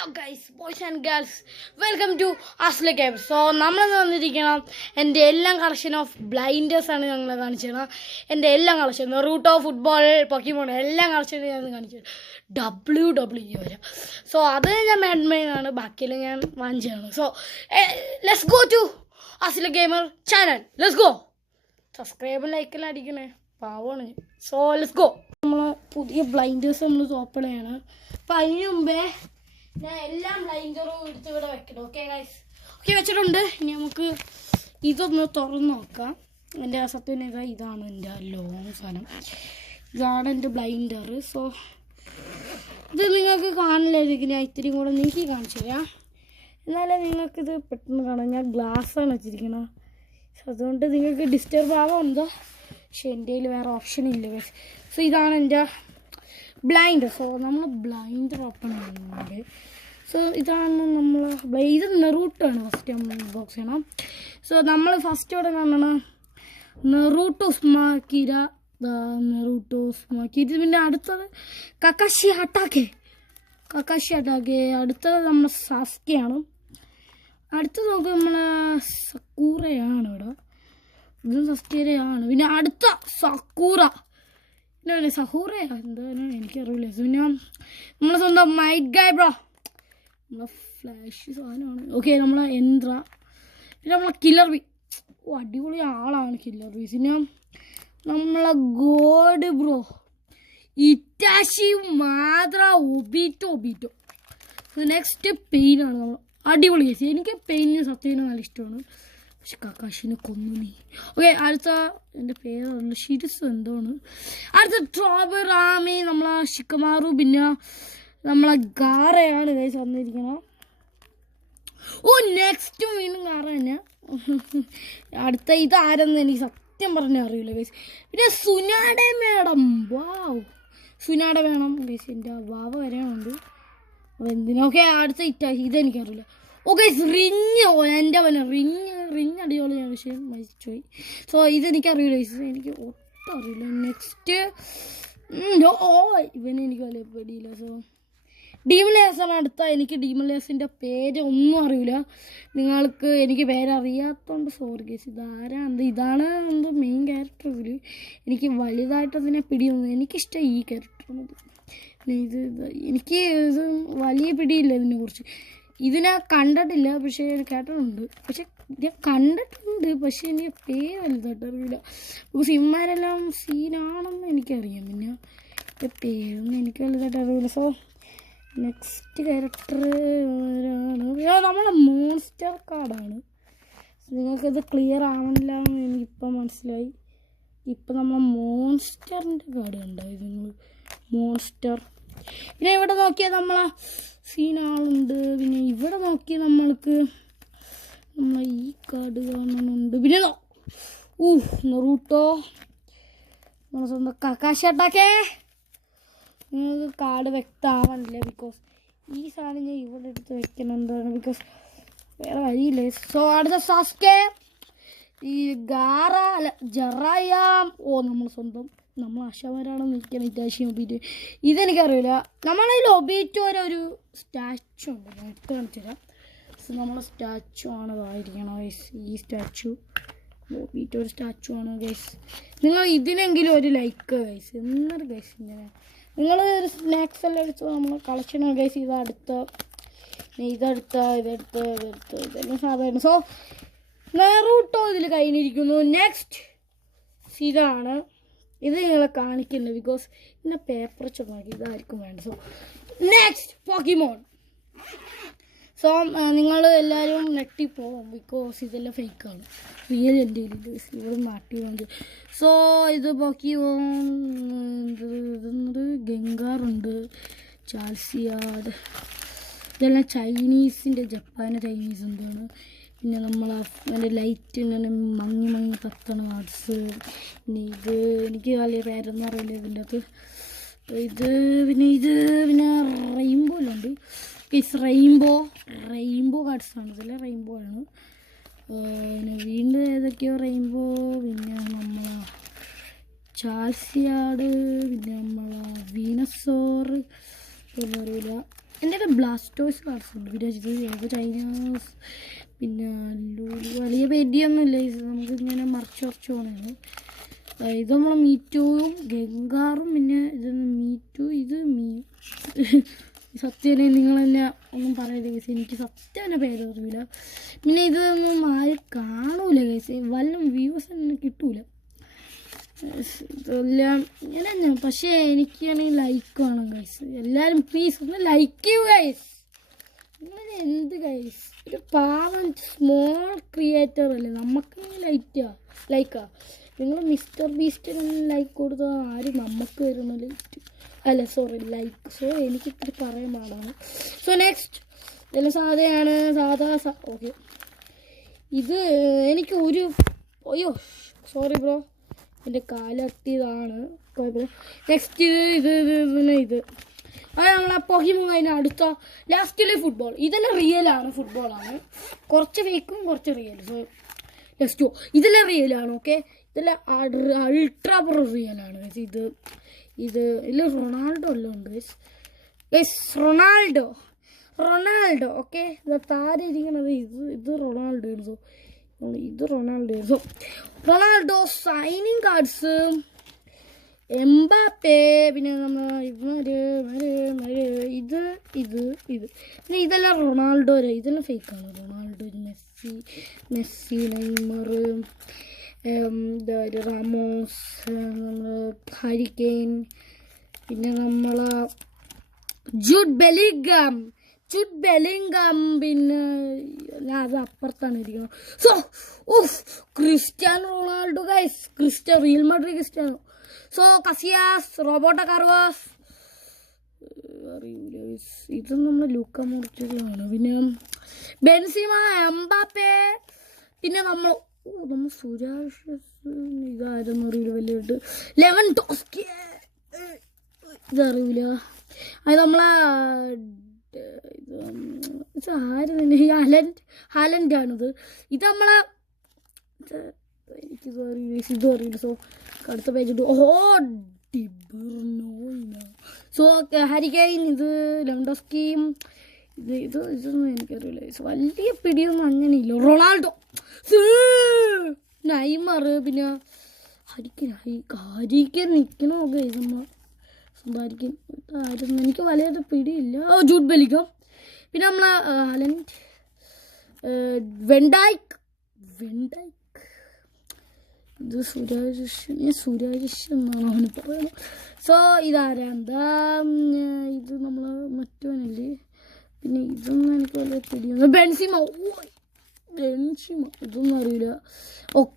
Hello guys boys and girls welcome to Asla game. So നമ്മൾ വന്നിരിക്കണം എൻ്റെ എല്ലാം കളക്ഷൻ ഓഫ് ബ്ലൈൻഡേഴ്സാണ് ഞങ്ങൾ കാണിച്ചത്. എൻ്റെ എല്ലാം കളക്ഷൻ റൂട്ടോ ഫുട്ബോൾ പൊക്കിമോൺ എല്ലാം കളക്ഷൻ ഞാൻ കാണിച്ചത് WWE വരെ. സോ അത് ഞാൻ മെയിനാണ്, ബാക്കിയെല്ലാം ഞാൻ വാങ്ങിച്ചതാണ്. So let's go to Asla gamer channel. Let's go. സബ്സ്ക്രൈബും ലൈക്കെല്ലാം അടിക്കണേ, പാവമാണ്. So let's go. നമ്മൾ പുതിയ ബ്ലൈൻഡേഴ്സ് നമ്മൾ ഓപ്പൺ ചെയ്യണം. അപ്പം അതിന് മുമ്പേ ഞാൻ എല്ലാം ബ്ലൈൻഡറും എടുത്ത് ഇവിടെ വെക്കണം. ഓക്കെ ഗൈസ്, ഓക്കെ വെച്ചിട്ടുണ്ട്. ഇനി നമുക്ക് ഇതൊന്ന് തുറന്ന് നോക്കാം. എൻ്റെ സത്യം ഇതാണ് എൻ്റെ ലോങ് സാധനം, ഇതാണ് എൻ്റെ ബ്ലൈൻഡർ. സോ ഇത് നിങ്ങൾക്ക് കാണില്ലായിരിക്കും, ഞാൻ ഇത്തിരി കൂടെ നീക്കി കാണിച്ചു തരാം, എന്നാലേ നിങ്ങൾക്കിത് പെട്ടെന്ന് കാണാം. ഞാൻ ഗ്ലാസ്സാണ് വെച്ചിരിക്കുന്നത്, അതുകൊണ്ട് നിങ്ങൾക്ക് ഡിസ്റ്റർബ് ആവാമെന്തോ, പക്ഷെ എൻ്റെ കയ്യിൽ വേറെ ഓപ്ഷൻ ഇല്ല ഗൈസ്. സോ ഇതാണ് എൻ്റെ ബ്ലൈൻഡർ. സോ നമ്മൾ ബ്ലൈൻഡർ ഓപ്പൺ ചെയ്യുന്നുണ്ട്. സോ ഇതാണ് നമ്മൾ ഇത് നെറൂട്ടോയാണ് ഫസ്റ്റ് നമ്മൾ ബോക്സ് ചെയ്യണം. സോ നമ്മൾ ഫസ്റ്റ് ഇവിടെ കാണണം നെറൂട്ടോസ് മാക്കിര, നെറൂട്ടോസ് മാക്കിര. പിന്നെ അടുത്തത് കക്കാഷി അട്ടാക്കെ, അടുത്തത് നമ്മൾ സാസ്കയാണ്. അടുത്തത് നോക്കുക നമ്മൾ സക്കൂറയാണ്, ഇവിടെ ഇതും സസ്കേരയാണ്. പിന്നെ അടുത്ത സക്കൂറ, പിന്നെ സഹൂറയാ എന്താണ് എനിക്കറിയില്ല. പിന്നെ നമ്മളെ സ്വന്തം മൈറ്റ് ഗായ് ബ്രോ, നമ്മളെ ഫ്ലാഷ് സാധനമാണ്. ഓക്കെ, നമ്മളെ യന്ത്ര. പിന്നെ നമ്മളെ കില്ലർ ബി, അടിപൊളി ആളാണ് കില്ലർ ബി. പിന്നെ നമ്മളെ ഗോഡ് ബ്രോ ഇറ്റാഷി മാത്ര ഒബീറ്റോ. നെക്സ്റ്റ് പെയിനാണ് നമ്മൾ, അടിപൊളി കേസ്. എനിക്ക് പെയിന് സത്യം നല്ല ഇഷ്ടമാണ്, പക്ഷെ കക്കാശിനെ കൊന്നു നീ. ഓക്കെ, അടുത്ത എൻ്റെ പേരുള്ള ഷിരിസ് എന്താണ്. അടുത്ത ട്രോബറാമി, നമ്മളെ ഷിക്കമാറു. പിന്നെ നമ്മളെ ഗാറയാണ് കൈസ് വന്നിരിക്കണം. ഓ നെക്സ്റ്റ് വീണ്ടും ഗാറ തന്നെ. അടുത്ത ഇതാരെന്ന് എനിക്ക് സത്യം പറഞ്ഞാൽ അറിയില്ല കൈസ്. പിന്നെ സുനാടെ മേഡം, വാവ് സുനാടെ വേണം കൈസ്, എൻ്റെ വാവ വരാനുണ്ട്. അപ്പോൾ എന്തിനാ. ഓക്കെ, അടുത്ത ഇതെനിക്കറിയില്ല. ഓക്കെ, റിഞ്ഞ് എൻ്റെ അവനെ റിഞ്ഞ് അടിപൊളിയാണ്, പക്ഷേ മരിച്ചുപോയി. സോ ഇതെനിക്കറിയില്ല, എനിക്ക് ഒട്ടും അറിയില്ല. നെക്സ്റ്റ് ഇവനെനിക്ക് വലിയ പേടിയില്ല. സോ ഡീമലേഴ്സാണ് അടുത്ത. എനിക്ക് ഡീമലേഴ്സിൻ്റെ പേര് ഒന്നും അറിയില്ല, നിങ്ങൾക്ക് എനിക്ക് പേരറിയാത്തതുകൊണ്ട് സോറി കേസ്. ഇതാണ് എന്തോ മെയിൻ ക്യാരക്ടർ. ഇതിൽ എനിക്ക് വലുതായിട്ട് അതിനെ പിടിയൊന്നും, എനിക്കിഷ്ടം ഈ ക്യാരക്ടറാണിത്. എനിക്ക് ഇത് വലിയ പിടിയില്ല ഇതിനെക്കുറിച്ച്. ഇതിനെ കണ്ടിട്ടില്ല, പക്ഷേ കേട്ടിട്ടുണ്ട്. പക്ഷെ ഞാൻ കണ്ടിട്ടുണ്ട്, പക്ഷെ എനിക്ക് പേര് വലുതായിട്ട് അറിയില്ല. ബിക്കോസ് ഇമ്മാരെല്ലാം സീനാണെന്ന് എനിക്കറിയാം, പിന്നെ പേരൊന്നും എനിക്ക് വലുതായിട്ട് അറിയില്ല. സോ നെക്സ്റ്റ് ക്യാരക്ടർ നമ്മളെ മോൺസ്റ്റർ കാർഡാണ്. നിങ്ങൾക്കിത് ക്ലിയർ ആവണില്ല എന്ന് എനിക്കിപ്പോൾ മനസ്സിലായി. ഇപ്പം നമ്മളെ മോൺസ്റ്ററിൻ്റെ കാർഡ് കണ്ടായി നിങ്ങൾ, മോൺസ്റ്റർ. പിന്നെ ഇവിടെ നോക്കിയാൽ നമ്മളെ സീനാളുണ്ട്. പിന്നെ ഇവിടെ നോക്കി നമ്മൾക്ക് നമ്മളെ ഈ കാർഡ് കാണുന്നുണ്ട്. പിന്നെ നെറൂട്ടോ, നമ്മളെ സ്വന്തം കക്കാഷി അട്ടാക്കെ. നിങ്ങൾക്ക് കാർഡ് വ്യക്തമാവണില്ല, ബിക്കോസ് ഈ സാധനം ഞാൻ ഇവിടെ എടുത്ത് വെക്കണമെന്നാണ്, ബിക്കോസ് വേറെ വഴിയില്ല. സോ അടുത്ത സാസ്കെ, ഈ ഗാറ അല്ല ജറായാം. നമ്മൾ സ്വന്തം നമ്മൾ അശാവരാണ് നിൽക്കാൻ ഇറ്റാശി ഒബീറ്റ്. ഇതെനിക്കറിയില്ല. നമ്മളതിൽ ഒബീറ്റോരെ ഒരു സ്റ്റാച്ചു ഉണ്ട്, ഞാൻ എടുത്ത് കാണിച്ചു തരാം. സോ നമ്മളെ സ്റ്റാച്ചു ആണ് ഇതായിരിക്കണം ഗൈസ്, ഈ സ്റ്റാച്ചു ഒബീറ്റോ ഒരു സ്റ്റാച്ചു ആണ് ഗൈസ്. നിങ്ങൾ ഇതിനെങ്കിലും ഒരു ലൈക്ക് ഗൈസ്, എന്നൊരു ഗൈസ്. ഇങ്ങനെ നിങ്ങൾ ഒരു സ്നാക്സ് എല്ലാം എടുത്ത് നമ്മൾ കളക്ഷനാണ് ഗൈസ്. ഇതെല്ലാം സാധാരണ. സോ നെറൂട്ടോ ഇതിൽ കഴിഞ്ഞിരിക്കുന്നു. നെക്സ്റ്റ് ഇതാണ്, ഇത് നിങ്ങളെ കാണിക്കുന്നത് ബിക്കോസ് പിന്നെ പേപ്പർ ചുമക്കി ഇതായിരിക്കും വേണ്ട. So next പോക്കിമോൺ. സോ നിങ്ങൾ എല്ലാവരും നെട്ടിപ്പോവും, ബിക്കോസ് ഇതെല്ലാം ഫേക്കാണ്, റിയൽ എൻ്റെ ഇവിടെ നാട്ടി വാങ്ങി. സോ ഇത് പോക്കിമോൺ, ഗംഗാറുണ്ട്, ചാൽസിയാഡ്, ഇതെല്ലാം ചൈനീസിൻ്റെ, ചൈനീസ് എന്താണ്. പിന്നെ നമ്മൾ അതിൻ്റെ ലൈറ്റ് ഇങ്ങനെ മങ്ങി കത്തണ ആർട്സ്. പിന്നെ ഇത് എനിക്ക് വലിയ പേരൊന്നും അറിയില്ല ഇതിൻ്റെ അകത്ത്. പിന്നെ റെയിൻബോ എല്ലാം ഉണ്ട്. റെയിൻബോ കാർഡ്സാണ്, ഇതെല്ലാം റെയിൻബോ ആണ്. പിന്നെ വീണ്ടും ഏതൊക്കെയോ റെയിൻബോ. പിന്നെ നമ്മളെ ചാൽസിയാഡ്, പിന്നെ നമ്മളെ വീനസോർ, പിന്നെ അറിയില്ല. എൻ്റെ ബ്ലാസ്റ്റേഴ്സ് കാർഡ്സ് ഉണ്ട്, പിന്നെ ചൈനാസ്, പിന്നെ വലിയ പേടിയൊന്നുമില്ല. ഇത് നമുക്കിങ്ങനെ മറച്ച് പോകണമാണ്. ഇത് നമ്മളെ മീറ്റോയും ഗംഗാറും, പിന്നെ ഇതൊന്ന് മീറ്റു, ഇത് സത്യനെ നിങ്ങൾ തന്നെ ഒന്നും പറയരുത് കേസ്, എനിക്ക് സത്യം തന്നെ പേര് അറിയില്ല. പിന്നെ ഇതൊന്നും ആരും കാണൂല കേസ്, വല്ല വ്യൂസ് തന്നെ കിട്ടൂല. ഇതെല്ലാം ഇങ്ങനെ, പക്ഷേ എനിക്കാണെങ്കിൽ ലൈക്ക് വേണം ഗൈസ്. എല്ലാവരും പ്ലീസ് ഒന്ന് ലൈക്ക് ചെയ്യൂ ഗൈസ്. നിങ്ങൾ എന്ത് ഗൈസ്, ഒരു പാവം സ്മോൾ ക്രിയേറ്റർ അല്ലേ, നമുക്ക് ലൈക്കാ. നിങ്ങൾ മിസ്റ്റർ ബീസ്റ്റിനൊന്നും ലൈക്ക് കൊടുത്താൽ ആരും നമുക്ക് വരുന്ന ലൈക്ക്. സോ എനിക്ക് ഇത്തിരി പറയാൻ പാടാണ്. സോ നെക്സ്റ്റ് ഇതെല്ലാം സാധാ ഓക്കെ. ഇത് എനിക്ക് അയ്യോ സോറി ബ്രോ, എൻ്റെ കാലത്തിയതാണ് കുഴപ്പമില്ല. നെക്സ്റ്റ് ഇത് അത് നമ്മളെ പൊഹിമോ അതിന് അടുത്ത ലാസ്റ്റിലെ ഫുട്ബോൾ. ഇതെല്ലാം റിയലാണ്, ഫുട്ബോളാണ്. കുറച്ച് ഫേക്കും കുറച്ച് റിയൽ. സോ നെക്സ്റ്റ് ഇതെല്ലാം റിയലാണ്. ഓക്കെ, ഇതെല്ലാം അൾട്രാ റിയലാണ്. ഇത് ഇതിൽ റൊണാൾഡോ എല്ലാം ഉണ്ട് ഗൈസ്. Ronaldo okay. ഇത് താരം ഇരിക്കണത് ഇത് റൊണാൾഡോ. സോ ഇത് റൊണാൾഡോ സൈനിങ് കാർഡ്സ്, എംബാപ്പേ, പിന്നെ ഇത് പിന്നെ ഇതെല്ലാം റൊണാൾഡോ, ഇതെല്ലാം ഫേക്കാണ്. Ronaldo, Messi, Neymar, Ramos, Harry Kane, പിന്നെ ജൂഡ് ബെലിംഗം, പിന്നെ ഞാൻ അത് അപ്പുറത്താണ് ഇരിക്കുന്നത്. So Cristiano Ronaldo guys, Real Madrid Cristiano. So Casillas, Roberto Carlos, അറിയില്ല. ഇത് നമ്മൾ ലൂക്ക മോഡ്രിച്ചാണ്. പിന്നെ ബെൻസിമ, എംബാപ്പേ, പിന്നെ നമ്മൾ സുരാഷ്, ഇതാരെന്ന് അറിയില്ല വലിയിട്ട്. ലെവൻഡോസ്കി, ഇതറിയില്ല. അത് നമ്മളെ ആര് തന്നെ, ഹാലൻഡാണിത്. ഇത് നമ്മളെ എനിക്കിത് അറിയില്ല. സോ അടുത്ത പേജ് സോ ഹാരി കെയ്ൻ, ഇത് ലെവൻഡോസ്കിയും, ഇതൊന്നും എനിക്കറിയില്ല. വലിയ പിടിയൊന്നും അങ്ങനെയില്ല. റൊണാൾഡോ, നെയ്മർ, പിന്നെ ഹരിക്കൻ നിൽക്കണോ നമ്മൾ സമ്പാദിക്കും. ആരും എനിക്ക് വലിയ പിടിയില്ല. ജൂഡ് ബെലിംഗം, പിന്നെ നമ്മളെ ഹാലൻഡ്, വെൻഡൈക്ക്, ഇത് സുരാജ് എന്നാണ് അവന് പറയുന്നത്. സോ ഇതാരാ, ഇത് നമ്മൾ മറ്റവനല്ലേ. പിന്നെ ഇതൊന്നും എനിക്ക് വലിയ പിടിയൊന്നും. ബെൻസിമ, ഇതൊന്നും അറിയില്ല.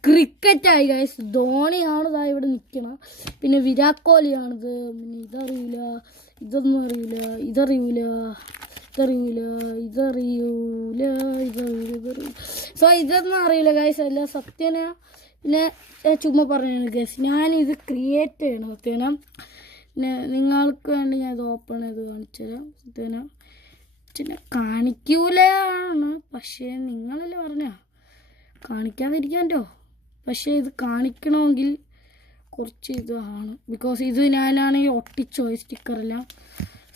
ക്രിക്കറ്റായി ഗൈസ്. ധോണിയാണ് ഇവിടെ നിൽക്കണം. പിന്നെ വിരാട് കോഹ്ലിയാണിത്. പിന്നെ ഇതൊന്നും അറിയില്ല. സോ ഇതൊന്നും അറിയില്ല ഗൈസ്, എല്ലാം സത്യന. പിന്നെ ചുമ്മാ പറയുകയാണ് ഗൈസ്, ഞാനിത് ക്രിയേറ്റ് ചെയ്യണം സത്യന. പിന്നെ നിങ്ങൾക്ക് വേണ്ടി ഞാൻ ഇത് ഓപ്പൺ ചെയ്ത് കാണിച്ചു തരാം സത്യന. പിന്നെ കാണിക്കൂലാണ്, പക്ഷേ നിങ്ങളല്ലേ പറഞ്ഞ കാണിക്കാതിരിക്കാമല്ലോ. പക്ഷേ ഇത് കാണിക്കണമെങ്കിൽ കുറച്ച് ഇതാണ്, ബിക്കോസ് ഇത് ഞാനാണെങ്കിൽ ഒട്ടിച്ചോ ഈ സ്റ്റിക്കറെല്ലാം.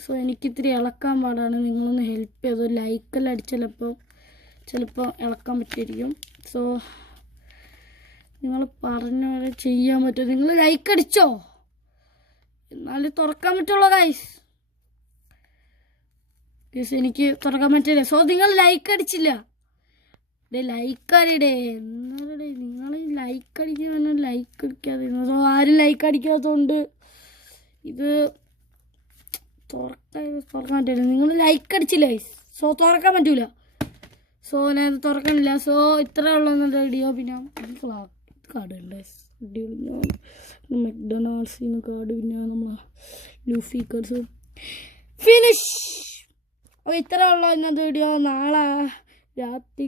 സോ എനിക്കിത്തിരി ഇളക്കാൻ പാടാണ്. നിങ്ങളൊന്ന് ഹെൽപ്പ് ചെയ്തു, ലൈക്കെല്ലാം അടിച്ചാൽ ചിലപ്പോൾ ഇളക്കാൻ പറ്റിയിരിക്കും. സോ നിങ്ങൾ പറഞ്ഞ പോലെ ചെയ്യാൻ പറ്റുമോ? നിങ്ങൾ ലൈക്ക് അടിച്ചോ, എന്നാലും തുറക്കാൻ പറ്റുള്ളൂ ഗൈസ്. എനിക്ക് തുറക്കാൻ പറ്റില്ല. സോ നിങ്ങൾ ലൈക്ക് അടിച്ചില്ല, ലൈക്ക് അടിടേ എന്നാലേ. നിങ്ങൾ ലൈക്ക് അടിക്കുക, ലൈക്ക് അടിക്കാതെ. സോ ആരും ലൈക്ക് അടിക്കാത്തതുകൊണ്ട് ഇത് തുറക്കാൻ പറ്റില്ല. നിങ്ങൾ ലൈക്ക് അടിച്ചില്ല ഗൈസ്, സോ തുറക്കാൻ പറ്റൂല. സോ ഞാൻ തുറക്കണില്ല. സോ ഇത്ര ഉള്ള വീഡിയോ. പിന്നെ കാർഡ് ഉണ്ട്, മെക്ഡൊണാൾഡ്സിന് കാർഡ്, പിന്നെ നമ്മൾ ലൂഫി കാർഡ്സ്. ഫിനിഷ്. അപ്പോൾ ഇത്ര ഉള്ള ഇന്നത്തെ വീഡിയോ. നാളെ രാത്രി